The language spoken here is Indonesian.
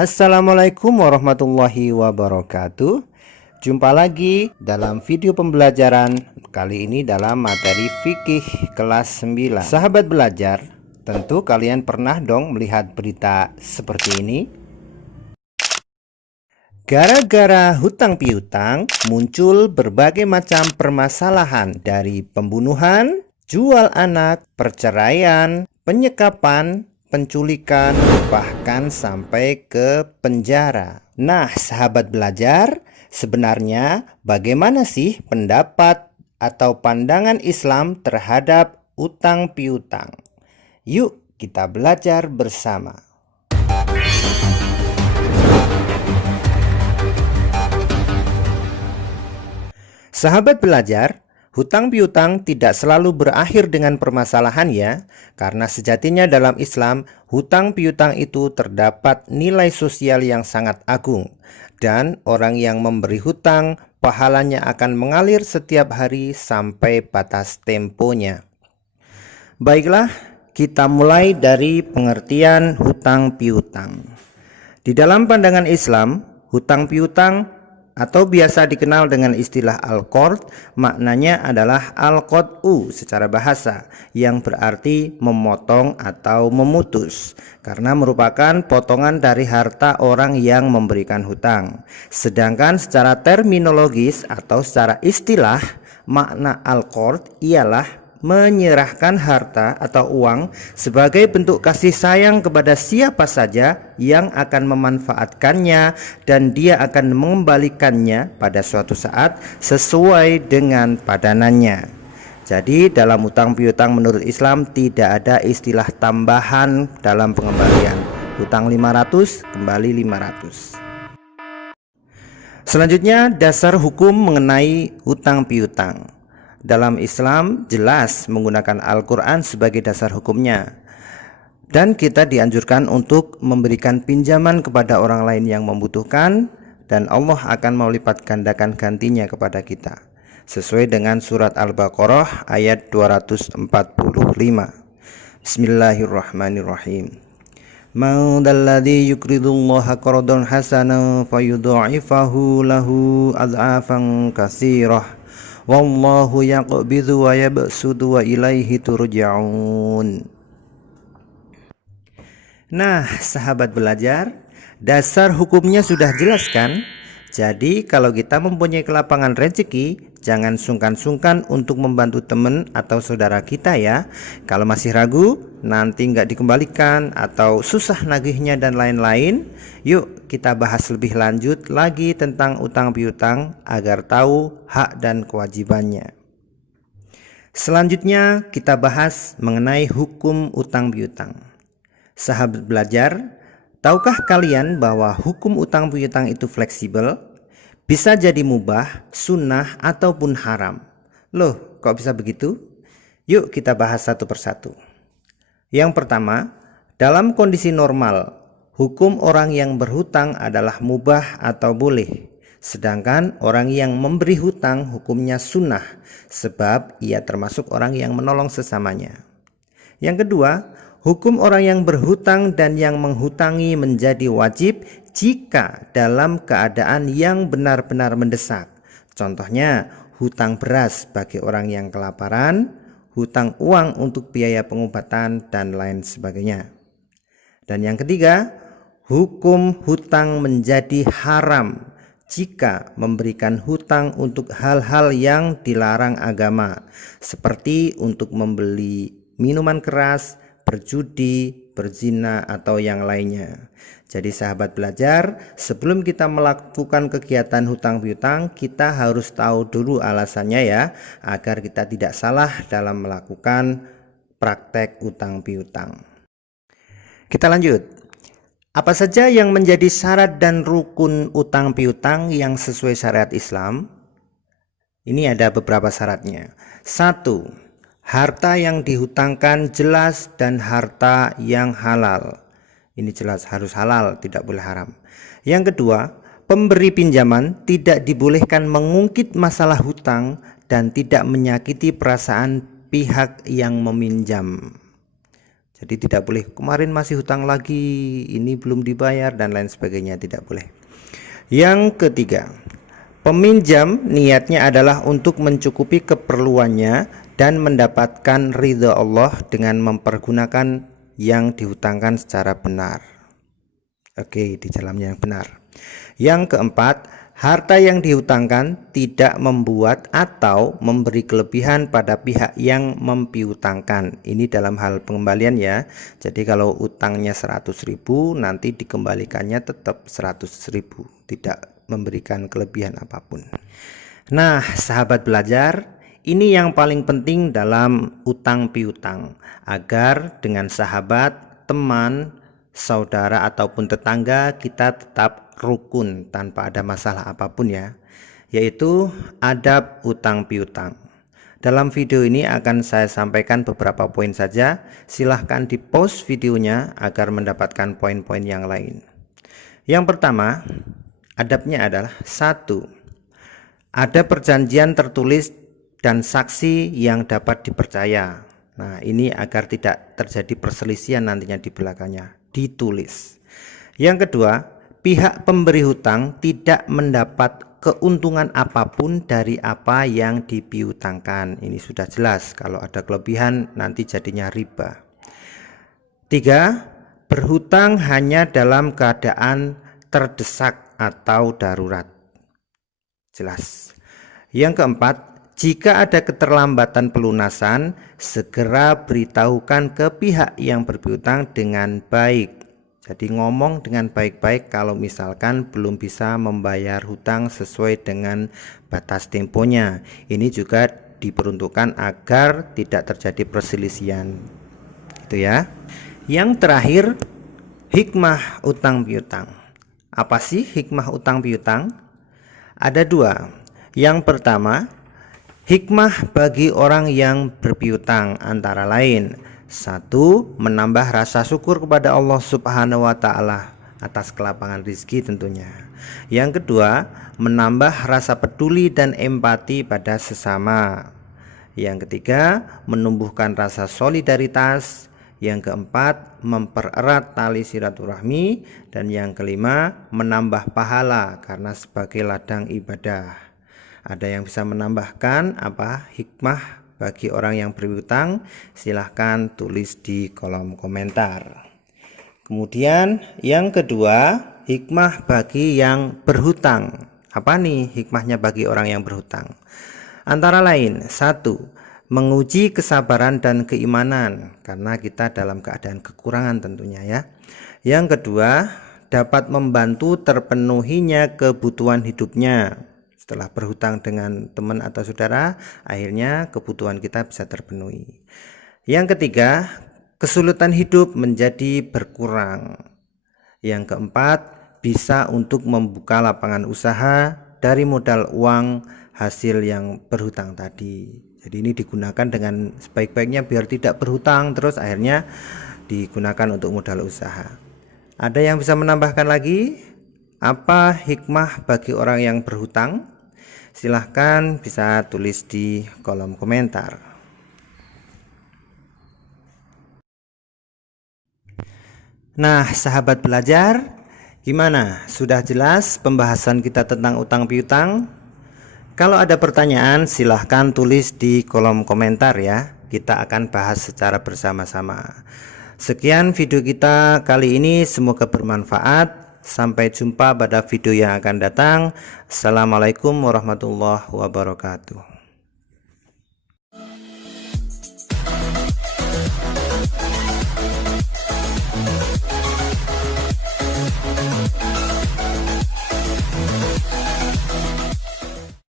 Assalamualaikum warahmatullahi wabarakatuh. Jumpa lagi dalam video pembelajaran kali ini dalam materi fikih kelas 9. Sahabat belajar, tentu kalian pernah dong melihat berita seperti ini. Gara-gara hutang piutang muncul berbagai macam permasalahan, dari pembunuhan, jual anak, perceraian, penyekapan, penculikan, bahkan sampai ke penjara. Nah, sahabat belajar, sebenarnya bagaimana sih pendapat atau pandangan Islam terhadap utang piutang? Yuk kita belajar bersama. Sahabat belajar, hutang piutang tidak selalu berakhir dengan permasalahan ya, karena sejatinya dalam Islam, hutang piutang itu terdapat nilai sosial yang sangat agung, dan orang yang memberi hutang, pahalanya akan mengalir setiap hari sampai batas temponya. Baiklah, kita mulai dari pengertian hutang piutang. Di dalam pandangan Islam, hutang piutang atau biasa dikenal dengan istilah al-qard, maknanya adalah al-qad'u secara bahasa, yang berarti memotong atau memutus, karena merupakan potongan dari harta orang yang memberikan hutang. Sedangkan secara terminologis atau secara istilah, makna al-qard ialah menyerahkan harta atau uang sebagai bentuk kasih sayang kepada siapa saja yang akan memanfaatkannya, dan dia akan mengembalikannya pada suatu saat sesuai dengan padanannya. Jadi dalam hutang piutang menurut Islam tidak ada istilah tambahan dalam pengembalian. Hutang 500 kembali 500. Selanjutnya, dasar hukum mengenai hutang piutang. Dalam Islam jelas menggunakan Al-Quran sebagai dasar hukumnya, dan kita dianjurkan untuk memberikan pinjaman kepada orang lain yang membutuhkan, dan Allah akan melipat gandakan gantinya kepada kita, sesuai dengan surat Al-Baqarah ayat 245. Bismillahirrahmanirrahim. Man dalladzi yuqridullaha qardan hasanan fayudha'ifahu lahu ad'afan katsirah. Wallahu yaqbidu wa yabsudu wa ilaihi turja'un. Nah, sahabat belajar, dasar hukumnya sudah jelas kan? Jadi kalau kita mempunyai kelapangan rezeki, jangan sungkan-sungkan untuk membantu teman atau saudara kita ya. Kalau masih ragu, nanti nggak dikembalikan atau susah nagihnya dan lain-lain, yuk kita bahas lebih lanjut lagi tentang utang piutang agar tahu hak dan kewajibannya. Selanjutnya kita bahas mengenai hukum utang piutang. Sahabat belajar, tahukah kalian bahwa hukum utang piutang itu fleksibel? Bisa jadi mubah, sunnah, ataupun haram. Loh, kok bisa begitu? Yuk kita bahas satu persatu. Yang pertama, dalam kondisi normal, hukum orang yang berhutang adalah mubah atau boleh. Sedangkan orang yang memberi hutang hukumnya sunnah, sebab ia termasuk orang yang menolong sesamanya. Yang kedua, hukum orang yang berhutang dan yang menghutangi menjadi wajib jika dalam keadaan yang benar-benar mendesak. Contohnya, hutang beras bagi orang yang kelaparan, hutang uang untuk biaya pengobatan, dan lain sebagainya. Dan yang ketiga, hukum hutang menjadi haram jika memberikan hutang untuk hal-hal yang dilarang agama, seperti untuk membeli minuman keras, berjudi, berzina, atau yang lainnya. Jadi sahabat belajar, sebelum kita melakukan kegiatan hutang piutang, kita harus tahu dulu alasannya ya, agar kita tidak salah dalam melakukan praktek hutang piutang. Kita lanjut. Apa saja yang menjadi syarat dan rukun utang piutang yang sesuai syariat Islam? Ini ada beberapa syaratnya. 1. Harta yang dihutangkan jelas dan harta yang halal. Ini jelas harus halal, tidak boleh haram. Yang kedua, pemberi pinjaman tidak dibolehkan mengungkit masalah hutang dan tidak menyakiti perasaan pihak yang meminjam. Jadi tidak boleh kemarin masih hutang lagi, ini belum dibayar dan lain sebagainya, tidak boleh. Yang ketiga, peminjam niatnya adalah untuk mencukupi keperluannya dan mendapatkan ridha Allah dengan mempergunakan yang dihutangkan secara benar. Oke, di jalannya yang benar. Yang keempat, harta yang dihutangkan tidak membuat atau memberi kelebihan pada pihak yang mempiutangkan. Ini dalam hal pengembalian ya. Jadi kalau utangnya 100.000 nanti dikembalikannya tetap 100.000, tidak memberikan kelebihan apapun. Nah, sahabat belajar, ini yang paling penting dalam utang piutang, agar dengan sahabat, teman, saudara ataupun tetangga kita tetap rukun tanpa ada masalah apapun ya, yaitu adab utang piutang. Dalam video ini akan saya sampaikan beberapa poin saja, silahkan di pause videonya agar mendapatkan poin-poin yang lain. Yang pertama, adabnya adalah 1. Ada perjanjian tertulis dan saksi yang dapat dipercaya. Nah, ini agar tidak terjadi perselisihan nantinya di belakangnya, ditulis. Yang kedua, pihak pemberi hutang tidak mendapat keuntungan apapun dari apa yang dipiutangkan. Ini sudah jelas, kalau ada kelebihan nanti jadinya riba. 3. Berhutang hanya dalam keadaan terdesak atau darurat. Jelas. Yang keempat, jika ada keterlambatan pelunasan, segera beritahukan ke pihak yang berpiutang dengan baik. Jadi ngomong dengan baik-baik kalau misalkan belum bisa membayar hutang sesuai dengan batas temponya. Ini juga diperuntukkan agar tidak terjadi perselisihan. Itu ya. Yang terakhir, hikmah utang piutang. Apa sih hikmah utang piutang? Ada 2. Yang pertama, hikmah bagi orang yang berpiutang antara lain: 1. Menambah rasa syukur kepada Allah Subhanahu wa Ta'ala atas kelapangan rizki tentunya. Yang kedua, menambah rasa peduli dan empati pada sesama. Yang ketiga, menumbuhkan rasa solidaritas. Yang keempat, mempererat tali silaturahmi. Dan yang kelima, menambah pahala karena sebagai ladang ibadah. Ada yang bisa menambahkan apa hikmah bagi orang yang berhutang? Silahkan tulis di kolom komentar. Kemudian yang kedua, hikmah bagi yang berhutang. Apa nih hikmahnya bagi orang yang berhutang? Antara lain, 1. Menguji kesabaran dan keimanan, karena kita dalam keadaan kekurangan tentunya ya. Yang kedua, dapat membantu terpenuhinya kebutuhan hidupnya. Setelah berhutang dengan teman atau saudara, akhirnya kebutuhan kita bisa terpenuhi. Yang ketiga, kesulitan hidup menjadi berkurang. Yang keempat, bisa untuk membuka lapangan usaha dari modal uang hasil yang berhutang tadi. Jadi ini digunakan dengan sebaik-baiknya biar tidak berhutang, terus akhirnya digunakan untuk modal usaha. Ada yang bisa menambahkan lagi? Apa hikmah bagi orang yang berhutang? Silahkan bisa tulis di kolom komentar. Nah, sahabat belajar, gimana? Sudah jelas pembahasan kita tentang utang piutang? Kalau ada pertanyaan, silahkan tulis di kolom komentar ya. Kita akan bahas secara bersama-sama. Sekian video kita kali ini, semoga bermanfaat. Sampai jumpa pada video yang akan datang. Assalamualaikum warahmatullahi wabarakatuh.